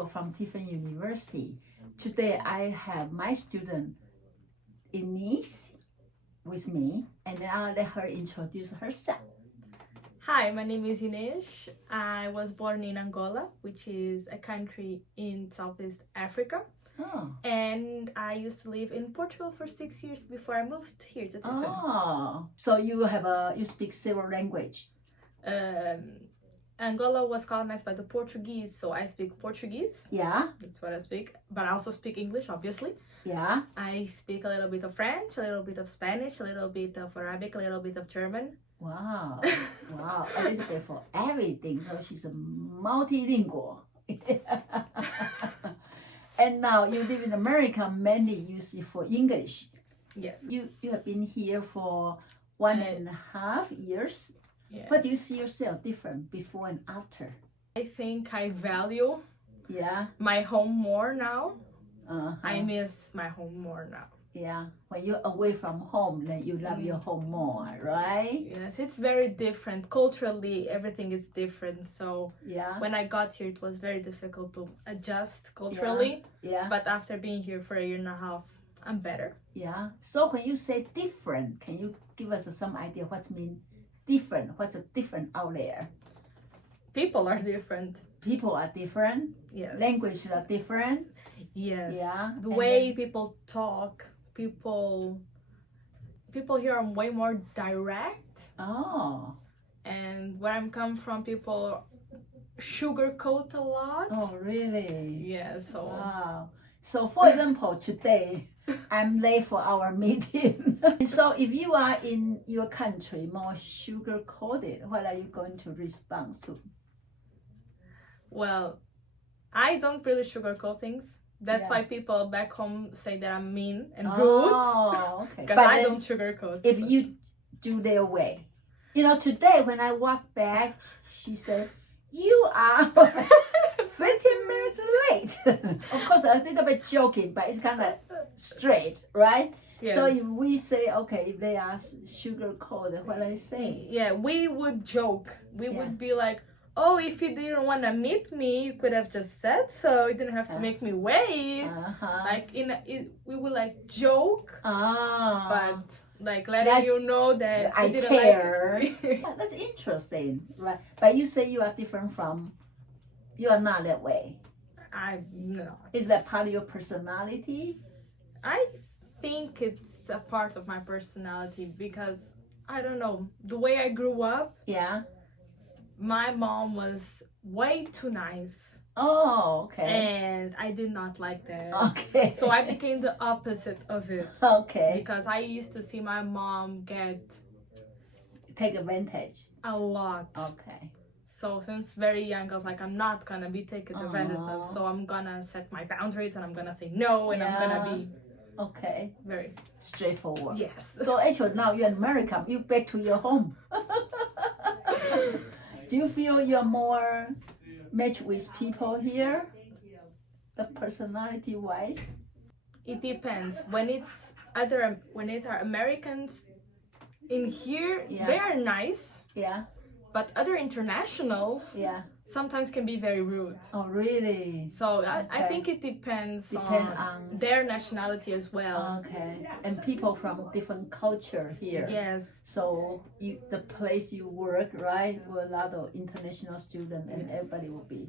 Portugal from Tiffin University. Today I have my student Ines with me, and then I'll let her introduce herself. Hi, my name is Ines. I was born in Angola, which is a country in Southeast Africa. Oh. And I used to live in Portugal for 6 years before I moved here to Tiffin. Oh, so you speak several languages. Angola was colonized by the Portuguese, so I speak Portuguese. Yeah. That's what I speak. But I also speak English, obviously. Yeah. I speak a little bit of French, a little bit of Spanish, a little bit of Arabic, a little bit of German. Wow. Wow. A little bit for everything. So she's a multilingual. And now you live in America, mainly use it for English. Yes. You have been here for 1.5 years. Yes. But do you see yourself different before and after? I think I value my home more now. I miss my home more now. Yeah, when you're away from home, then you love your home more, right? Yes, it's very different. Culturally, everything is different. So when I got here, it was very difficult to adjust culturally. Yeah. But after being here for 1.5 years, I'm better. Yeah. So when you say different, can you give us some idea what's mean different? What's a different out there? People are different. People are different. Yes. Languages are different. Yes. Yeah. The way people talk, people here are way more direct. Oh. And where I'm come from, people sugarcoat a lot. Oh, really? Yeah. So. Wow. So, for example, today I'm late for our meeting. So, if you are in your country more sugar-coated, what are you going to respond to? Well, I don't really sugarcoat things. That's why people back home say that I'm mean and rude. Oh, okay. Because I don't sugarcoat. If you do their way. You know, today when I walked back, she said, you are 15 minutes late. Of course, a little bit joking, but it's kind of straight, right? Yes. So if we say, okay, if they are sugar-coated, what I say? Yeah, we would joke. We would be like, oh, if you didn't want to meet me, you could have just said so. You didn't have to make me wait. Like we would like joke, but like letting you know that I didn't care. Like That's interesting, right? But you say you are different from. You are not that way. I'm not. Is that part of your personality? I think it's a part of my personality because I don't know the way I grew up. Yeah. My mom was way too nice. Oh, okay. And I did not like that. Okay. So I became the opposite of it. Okay. Because I used to see my mom take advantage. A lot. Okay. So since very young, I was like, I'm not gonna be taken advantage of. So I'm gonna set my boundaries and I'm gonna say no and I'm gonna be very straightforward. Yes. So actually now you're in America, you back to your home. Do you feel you're more matched with people here? The personality wise? It depends. When it are Americans in here, they are nice. Yeah. But other internationals sometimes can be very rude. Oh, really? So I think it depends on their nationality as well. Okay. And people from different culture here. Yes. So the place you work, right, with a lot of international students and everybody will be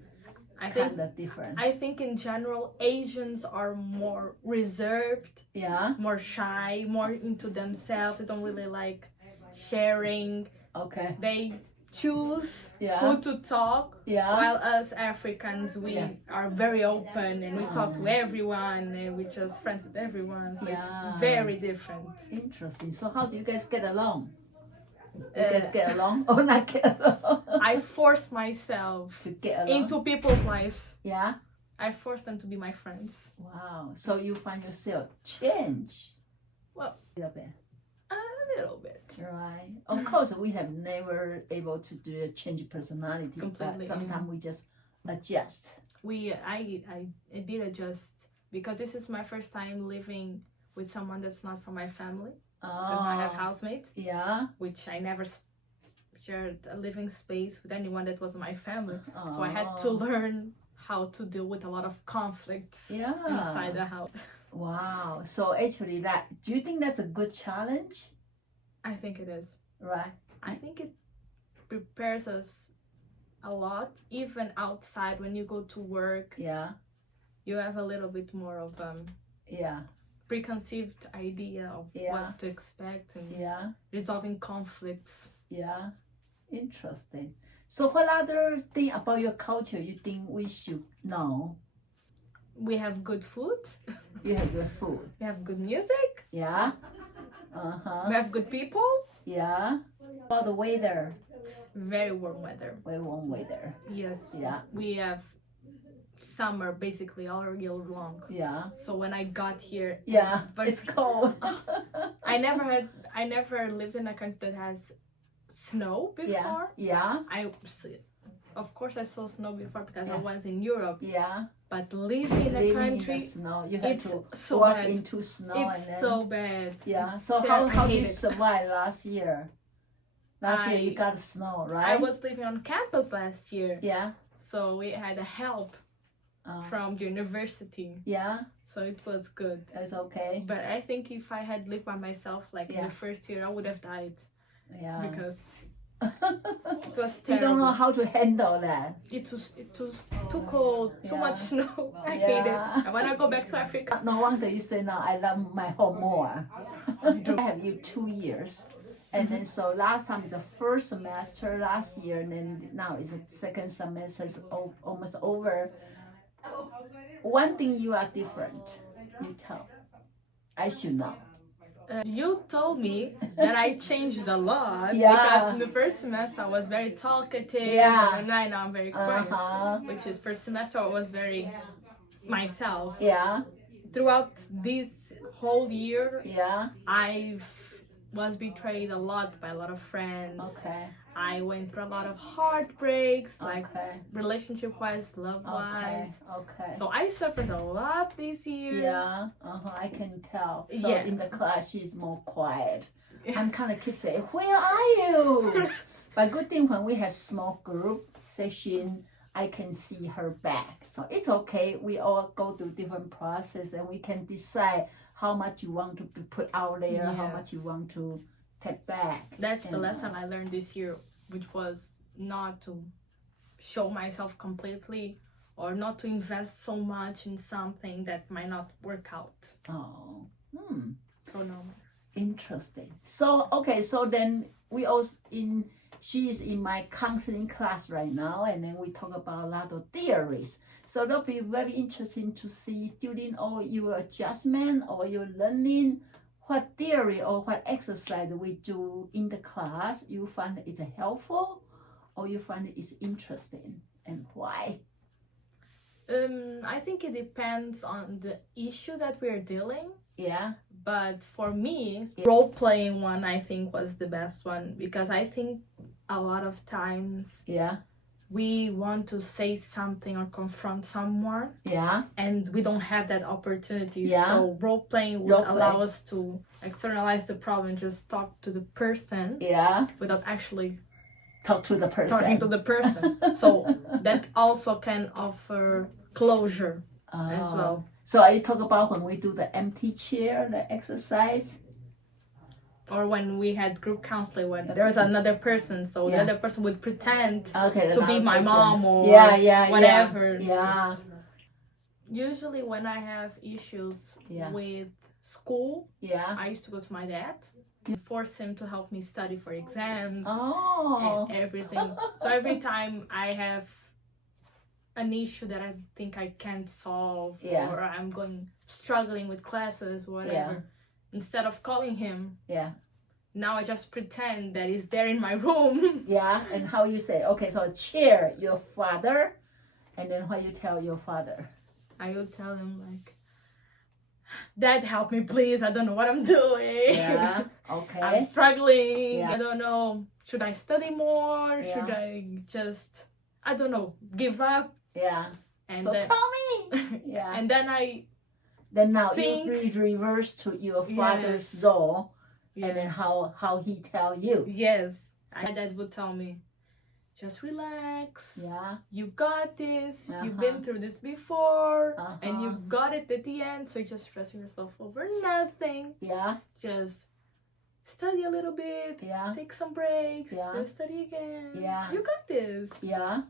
kind of different. I think in general, Asians are more reserved, more shy, more into themselves. They don't really like sharing. Okay. They choose who to talk, while us Africans, we are very open and we talk to everyone and we're just friends with everyone, so it's very different. Interesting. So how do you guys get along? You guys get along or not get along? I force myself to get along into people's lives. Yeah. I force them to be my friends. Wow. So you find yourself change? Well, a little bit. Right. Of course, we have never able to do a change personality, completely, but sometimes we just adjust. I did adjust because this is my first time living with someone that's not from my family. Because I have housemates. Yeah. Which I never shared a living space with anyone that wasn't my family. So I had to learn how to deal with a lot of conflicts inside the house. Wow. So actually do you think that's a good challenge? I think it is. Right. I think it prepares us a lot, even outside when you go to work. Yeah. You have a little bit more of preconceived idea of what to expect and resolving conflicts. Yeah. Interesting. So what other thing about your culture you think we should know? We have good food. You have good food. We have good music. Yeah. We have good people. Yeah. About the weather? Very warm weather. Very warm weather. Yes. Yeah. We have summer basically all year long. Yeah. So when I got here, but it's cold. I never lived in a country that has snow before. Yeah. Of course I saw snow before because I was in Europe. Yeah. But living in a country, in the snow, you have to so walk bad. into snow. It's so bad. Yeah. It's So how did you it. survive last year? Last year you got snow, right? I was living on campus last year. Yeah. So we had a help from the university. Yeah. So it was good. That's okay. But I think if I had lived by myself, like in the first year, I would have died. Yeah. Because it was terrible. You don't know how to handle that. It was too cold, too much snow. I hate it. I want to go back to Africa. No wonder you say now I love my home more. I have you 2 years. And then so last time is the first semester last year, and then now is the second semester, it's almost over. One thing you are different, you tell. I should know. You told me that I changed a lot because in the first semester I was very talkative and right now I'm very quiet, which is first semester I was very myself. Yeah. Throughout this whole year, I was betrayed a lot by a lot of friends. Okay. I went through a lot of heartbreaks, like relationship-wise, love-wise. Okay. So I suffered a lot this year. Yeah. I can tell. So in the class, she's more quiet. I'm kind of keep saying, "Where are you?" But good thing when we have small group session, I can see her back. So it's okay. We all go through different process, and we can decide how much you want to be put out there, how much you want to take back. That's the lesson I learned this year, which was not to show myself completely or not to invest so much in something that might not work out. Oh. So no. Interesting. So okay, so then we also she is in my counseling class right now, and then we talk about a lot of theories. So that'll be very interesting to see during all your adjustment or your learning, what theory or what exercise we do in the class you find it's helpful or you find it's interesting, and why? I think it depends on the issue that we're dealing. Yeah. But for me, role-playing one I think was the best one, because I think a lot of times we want to say something or confront someone and we don't have that opportunity. So role-playing would allow us to externalize the problem, just talk to the person without actually talking to the person. So that also can offer closure as well. So are you talking about when we do the empty chair, the exercise? Or when we had group counseling when there was another person, so the other person would pretend to be my mom or whatever. Yeah. Usually when I have issues with school, I used to go to my dad and force him to help me study for exams and everything. So every time I have an issue that I think I can't solve or I'm struggling with classes, whatever, instead of calling him, now I just pretend that he's there in my room. And how you say, okay, so chair your father, and then what you tell your father? I would tell him like, Dad, help me please, I don't know what I'm doing. Okay. I'm struggling, I don't know, should I study more, should I just, I don't know, give up? And so then, tell me. And then now think, you reverse to your father's role, and then how he tell you. Yes. My dad would tell me, just relax. Yeah. You got this. You've been through this before. And you got it at the end. So you're just stressing yourself over nothing. Yeah. Just study a little bit. Yeah. Take some breaks. Yeah. Then study again. Yeah. You got this. Yeah.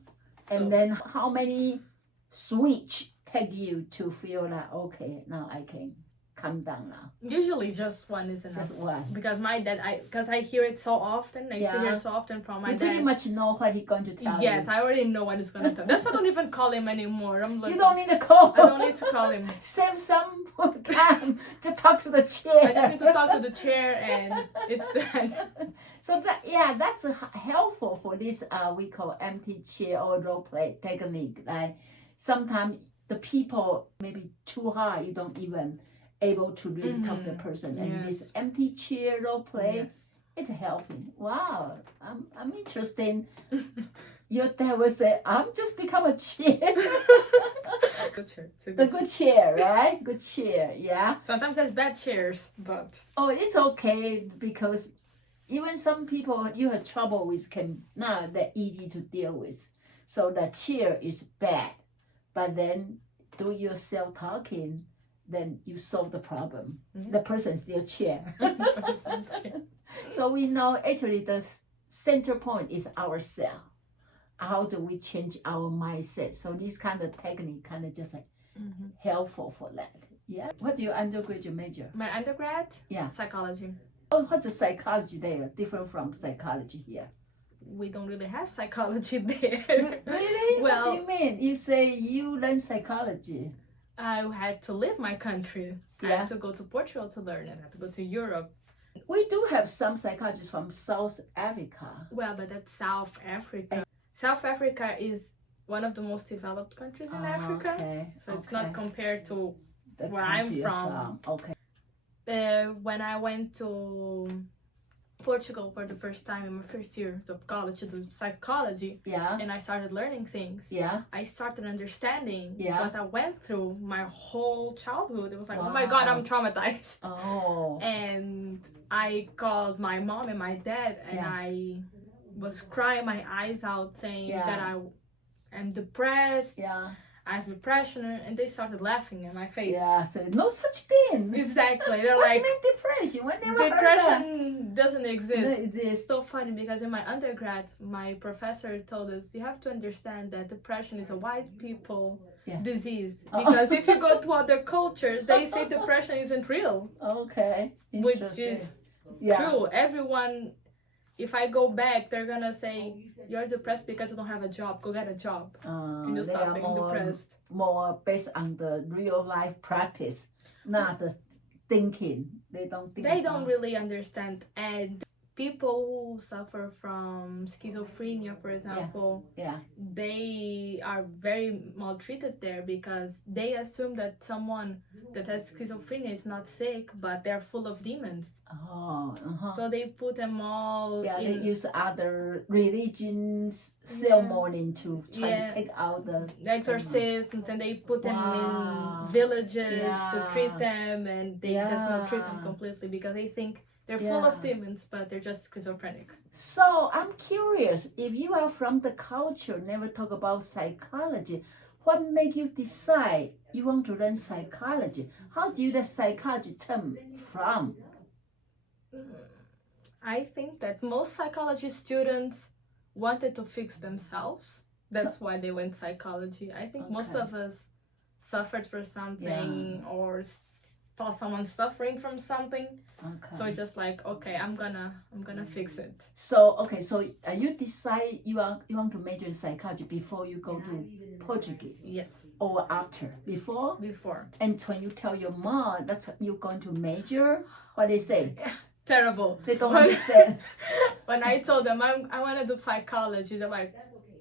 So, And then how many switch take you to feel like, okay, now I can calm down now? usually just one is enough. Just one. Because my dad, because I hear it so often. I used to hear it so often from my You dad. pretty much know what he's going to tell you. Yes, I already know what he's gonna tell. That's why I don't even call him anymore. I'm like, You don't need to call. I don't need to call him. Save some time. Just talk to the chair. I just need to talk to the chair and it's done. So that's helpful for this we call empty chair or role play technique. Like sometimes the people maybe too high, you don't even able to really talk to the person. And this empty chair role play, it's helping. Wow, I'm interested. Your dad would say, I'm just become a chair. Good chair. A good chair, right? Good chair, yeah. Sometimes there's bad chairs, but Oh, it's okay because even some people you have trouble with can not that easy to deal with. So the chair is bad, but then do your self-talking, then you solve the problem. The person still chair. So we know actually the center point is ourselves. How do we change our mindset? So this kind of technique kind of just like helpful for that. Yeah. What do you undergraduate major? my undergrad, Yeah. psychology. Oh, what's the psychology there? Different from psychology here. We don't really have psychology there. Really? Well, what do you mean? You say you learn psychology. I had to leave my country. I had to go to Portugal to learn it. I had to go to Europe. We do have some psychologists from South Africa. Well, but that's South Africa. South Africa is one of the most developed countries in Africa. Okay. So it's not compared to The where I'm country you're from. Okay. When I went to Portugal for the first time in my first year of college to do psychology, Yeah. and I started learning things, Yeah. I started understanding Yeah. what I went through my whole childhood. It was like, oh my God, I'm traumatized. Oh. And I called my mom and my dad, and I was crying my eyes out saying that I am depressed. Yeah. I have depression, and they started laughing in my face. Yeah. So no such thing. Exactly. They're What like, do you mean depression? I never heard that. depression doesn't exist. No, it is. It's so funny because in my undergrad, my professor told us you have to understand that depression is a white people disease. Because if you go to other cultures, they say depression isn't real. Okay. Which is true. Everyone, if I go back, they're gonna say you're depressed because you don't have a job. Go get a job. And you stop being depressed. More based on the real life practice, not the thinking. They don't think. They don't really understand. And people who suffer from schizophrenia, for example, they are very maltreated there because they assume that someone that has schizophrenia is not sick, but they're full of demons. Oh, So they put them all they in use other religions ceremony to try to take out the exorcisms, and they put them in villages to treat them, and they just maltreat them completely because they think they're full of demons, but they're just schizophrenic. So I'm curious, if you are from the culture, never talk about psychology, what make you decide you want to learn psychology? How do you the psychology term from? I think that most psychology students wanted to fix themselves. That's why they went psychology. I think most of us suffered for something or saw someone suffering from something. So it's just like, okay, I'm gonna fix it. So you decide you want to major in psychology before you go to Portugal? Yes. Or after? Before? Before. And when you tell your mom that's you're going to major, what they say? Terrible. They don't understand. When I told them I want to do psychology, they're like,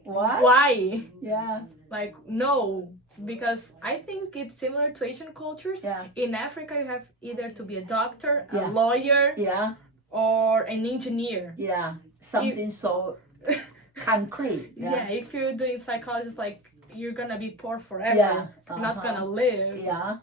what? Why? Yeah. Like, no, because I think it's similar to Asian cultures. Yeah. In Africa, you have either to be a doctor, a lawyer, or an engineer. Yeah. Something so concrete. Yeah. If you're doing psychology, it's like you're gonna be poor forever. Yeah. You're not gonna live. Yeah.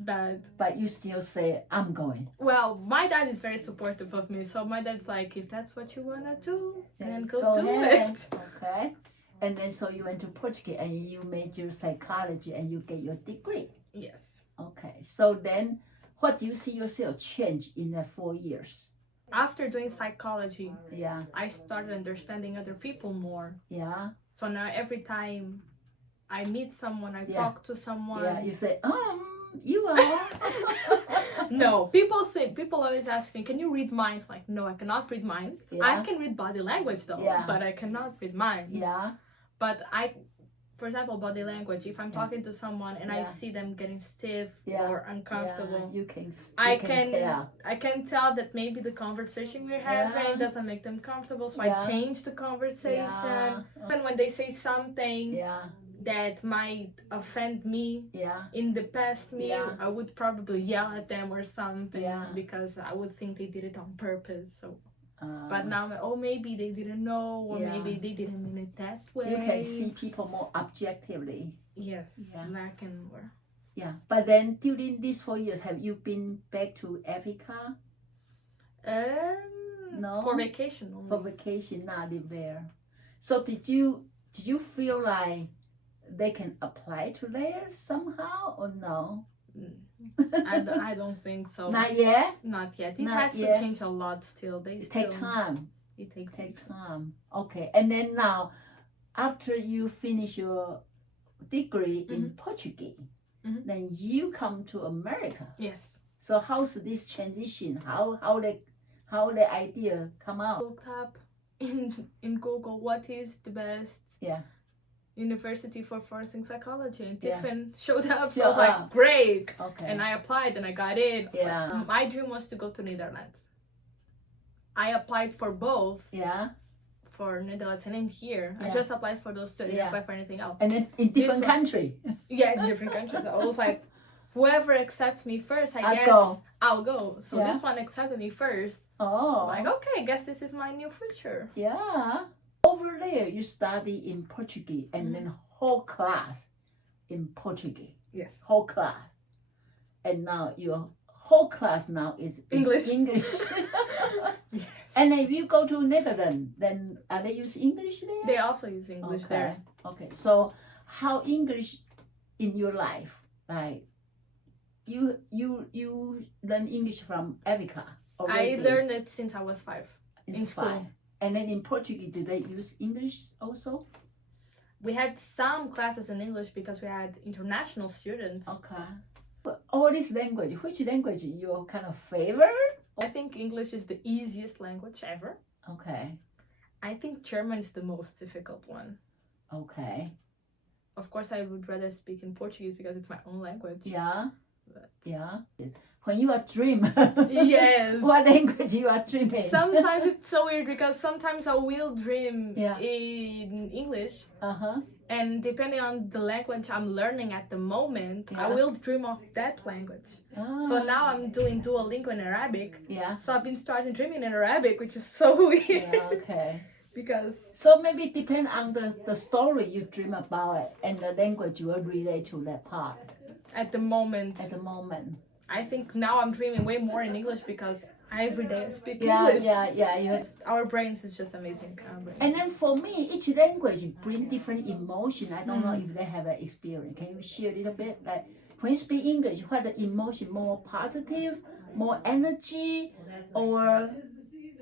But you still say, I'm going. Well, my dad is very supportive of me. So my dad's like, if that's what you want to do, then go do ahead. it. Okay. And then so you went to Portugal and you majored psychology and you get your degree. Yes. Okay. So then what do you see yourself change in the 4 years? After doing psychology, yeah, I started understanding other people more. Yeah. So now every time I meet someone, I talk to someone. Yeah, you say, you are. No, people always ask me, can you read minds? Like, no, I cannot read minds. Yeah. I can read body language though, but I cannot read minds. Yeah. But for example, body language, if I'm talking to someone and I see them getting stiff or uncomfortable, I can tell that maybe the conversation we're having doesn't make them comfortable, so I change the conversation. And when they say something that might offend me in the past me, I would probably yell at them or something because I would think they did it on purpose. So but now, maybe they didn't know, or maybe they didn't mean it that way. You can see people more objectively. Yes, black and more. Yeah, but then during these 4 years, have you been back to Africa? No. For vacation only. For vacation, not live there. So did you feel like they can apply to there somehow or no? I don't think so. Not yet? Not yet. It has to change a lot still. It takes time. It takes time. Okay. And then now, after you finish your degree in Portuguese, then you come to America. Yes. So how's this transition? How the idea come out? I looked up in Google what is the best university for forcing psychology, and Tiffin showed up. So I was like, great. Okay. And I applied and I got in. Yeah. Like, my dream was to go to Netherlands. I applied for both. Yeah. For Netherlands and in here. I just applied for those two. I didn't apply for anything else. And in different country. Yeah, in different countries. I was like, whoever accepts me first, I'll go. So this one accepted me first. Oh. Like, okay, I guess this is my new future. Yeah. Over there, you study in Portuguese and then whole class in Portuguese. Yes. Whole class. And now your whole class now is English. Yes. And if you go to Netherlands, then they use English there? They also use English there. Okay. So how English in your life? Like you learn English from Africa already? I learned it since I was 5 in school. And then in Portuguese, do they use English also? We had some classes in English because we had international students. Okay. But all this language, which language your kind of favorite? I think English is the easiest language ever. Okay. I think German is the most difficult one. Okay. Of course, I would rather speak in Portuguese because it's my own language. Yeah. But... Yeah. When you are dreaming, yes. What language you are dreaming? Sometimes it's so weird because sometimes I will dream in English. And depending on the language I'm learning at the moment, I will dream of that language. So now I'm doing Duolingo in Arabic. Yeah. So I've been starting dreaming in Arabic, which is so weird. Yeah, okay. Because so maybe it depends on the story you dream about and the language you will relate to that part. At the moment. I think now I'm dreaming way more in English because every day I speak English. Yeah. Our brains is just amazing. And then for me, each language brings different emotion. I don't know if they have an experience. Can you share a little bit? Like when you speak English, what the emotion more positive, more energy, or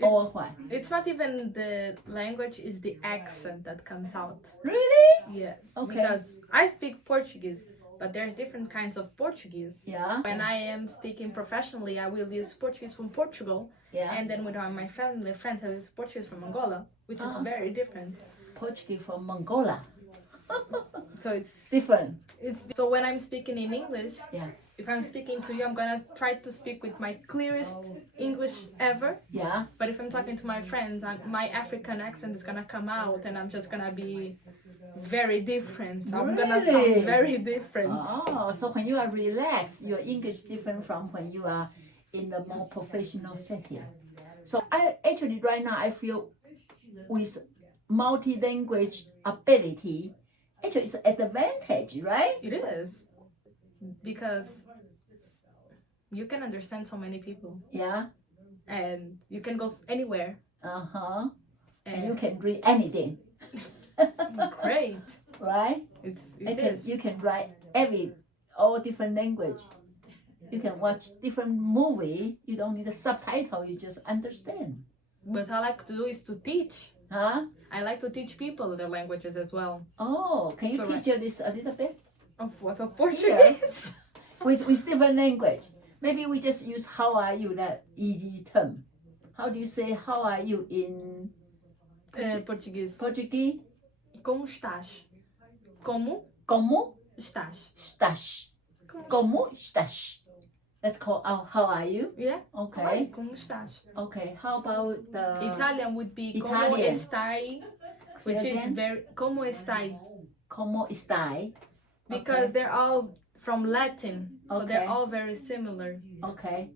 what? It's not even the language; it's the accent that comes out. Really? Yes. Okay. Because I speak Portuguese. But there's different kinds of Portuguese. Yeah. When I am speaking professionally, I will use Portuguese from Portugal. Yeah. And then with my family friends, I use Portuguese from Angola, which is very different. Portuguese from Angola. So it's different. So when I'm speaking in English, if I'm speaking to you, I'm gonna try to speak with my clearest English ever. Yeah. But if I'm talking to my friends, my African accent is gonna come out, and I'm just gonna be very different. I'm gonna sound very different. Oh, so when you are relaxed, your English is different from when you are in the more professional setting. So I actually right now I feel with multi-language ability, actually it's an advantage, right? It is. Because you can understand so many people. Yeah. And you can go anywhere. Uh-huh. And you can read anything. Great. Right? You can write all different language. You can watch different movie. You don't need a subtitle. You just understand. What I like to do is to teach. Huh? I like to teach people their languages as well. Oh, can you teach us a little bit? Of what? Of Portuguese? Yeah. with different language. Maybe we just use how are you, that easy term. How do you say how are you in Portuguese? Portuguese? Como estás? Como estás? Estás. Como estás? That's called how are you? Yeah. Okay. Hi, como estás? Okay. How about the Italian would be como estai, which is very como estai. Como estai. Because they're all from Latin, so they're all very similar. Okay.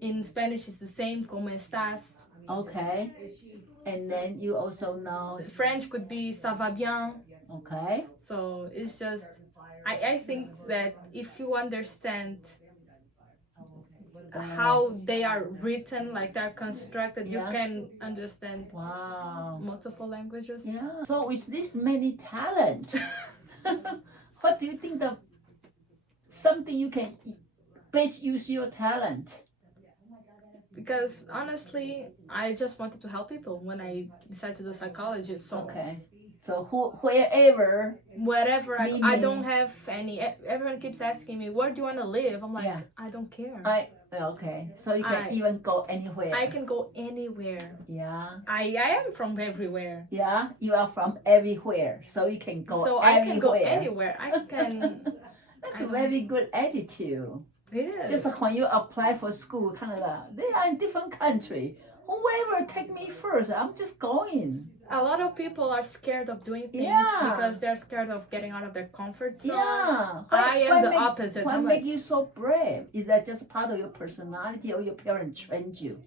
In Spanish, it's the same, como estás. Okay. And then you also know French could be ça va bien. Okay. So it's just, I think that if you understand how they are written, like they're constructed, you can understand multiple languages. Yeah. So with this many talent, what do you think something you can best use your talent? Because honestly, I just wanted to help people when I decided to do psychology. So okay. So whatever I don't have any. Everyone keeps asking me, where do you want to live? I'm like, I don't care. Okay. So you can even go anywhere. I can go anywhere. Yeah. I am from everywhere. Yeah, you are from everywhere, so you can go. So everywhere. I can go anywhere. I can. That's a very good attitude. It is. Just like when you apply for school, Canada, they are in different country. Whoever take me first, I'm just going. A lot of people are scared of doing things because they're scared of getting out of their comfort zone. Yeah. I am the opposite. What makes you so brave? Is that just part of your personality or your parents trained you?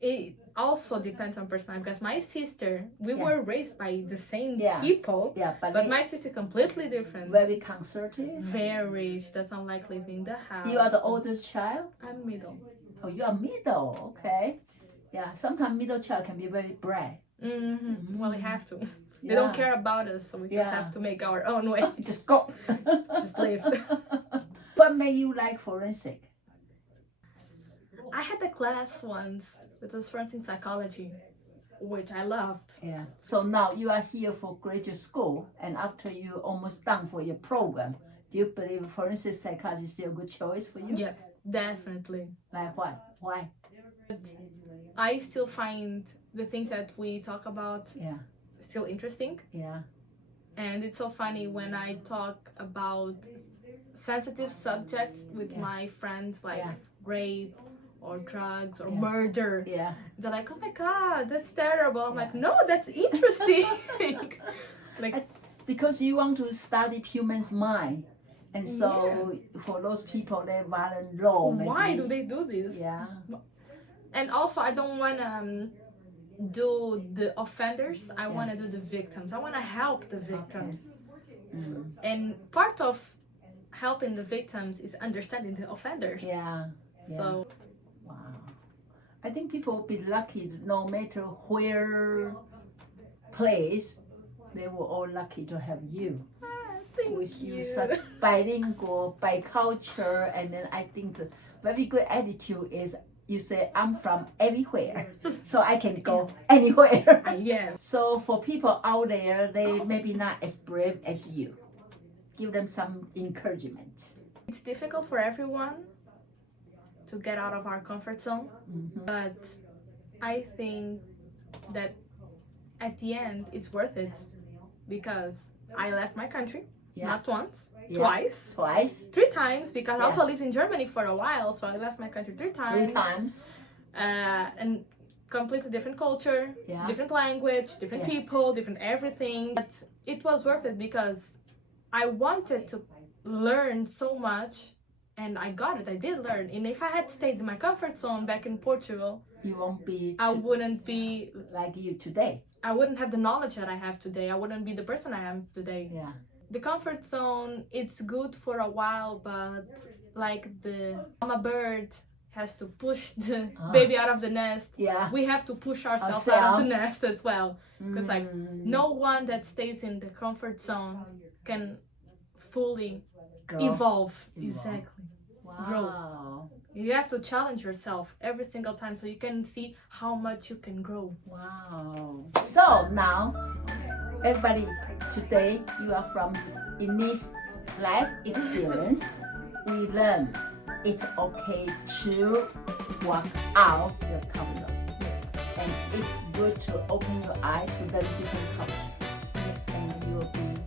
It also depends on personality because my sister, we were raised by the same people, but my sister is completely different. Very conservative? Very. She doesn't like leaving the house. You are the oldest child? I'm middle. Oh, you are middle. Okay. Yeah, sometimes middle child can be very brave. Well, they have to. They don't care about us, so we just have to make our own way. Just go. Just live. What made you like forensic? I had a class once with was forensic psychology, which I loved. Yeah. So now you are here for graduate school, and after you almost done for your program, do you believe forensic psychology is still a good choice for you? Yes, definitely. Like what? Why? I still find the things that we talk about still interesting. Yeah. And it's so funny when I talk about sensitive subjects with my friends, like rape or drugs or murder. Yeah. They're like, oh my God, that's terrible. I'm like, no, that's interesting. Because you want to study human's mind. And so for those people, they violent law. Why do they do this? Yeah. And also, I don't want to do the offenders. I want to do the victims. I want to help the victims. Okay. And part of helping the victims is understanding the offenders. Yeah. So. Wow. I think people will be lucky no matter where place, they were all lucky to have you. With you such bilingual, bicultural, and then I think the very good attitude is you say I'm from everywhere, so I can go anywhere. Yeah. So for people out there, they maybe not as brave as you. Give them some encouragement. It's difficult for everyone to get out of our comfort zone, but I think that at the end it's worth it because I left my country. Not once, twice, 3 times because I also lived in Germany for a while, so I left my country 3 times. 3 times. And completely different culture, different language, different people, different everything. But it was worth it because I wanted to learn so much and I got it. I did learn. And if I had stayed in my comfort zone back in Portugal, I wouldn't be like you today. I wouldn't have the knowledge that I have today. I wouldn't be the person I am today. Yeah. The comfort zone, it's good for a while, but like the mama bird has to push the baby out of the nest. Yeah. We have to push ourselves out of the nest as well. Because like no one that stays in the comfort zone can fully evolve. Exactly. Wow. Grow. You have to challenge yourself every single time so you can see how much you can grow. Wow. So now, everybody, today you are from Ines' life experience. We learn it's okay to walk out your comfort zone. Yes. And it's good to open your eye to very different culture. Yes. And you will be,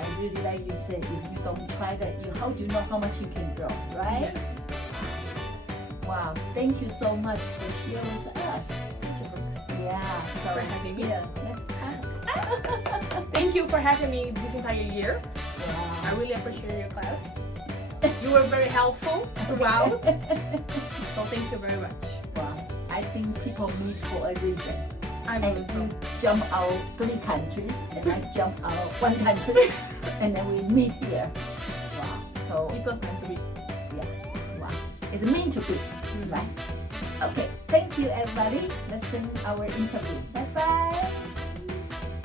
I really like you said, if you don't try that, how do you know how much you can grow, right? Yes. Wow, thank you so much for sharing with us. Yeah, so For having me. yeah, let's clap. Thank you for having me this entire year. Wow. I really appreciate your class. You were very helpful throughout. So thank you very much. Wow, I think people meet for a reason. I And know so. you jump out 3 countries, and I jump out 1 country, and then we meet here. Wow, so It was meant to be. yeah, wow, it's meant to be, right? Okay, thank you everybody. Let's end our interview. Bye bye.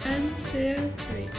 1, 2, 3.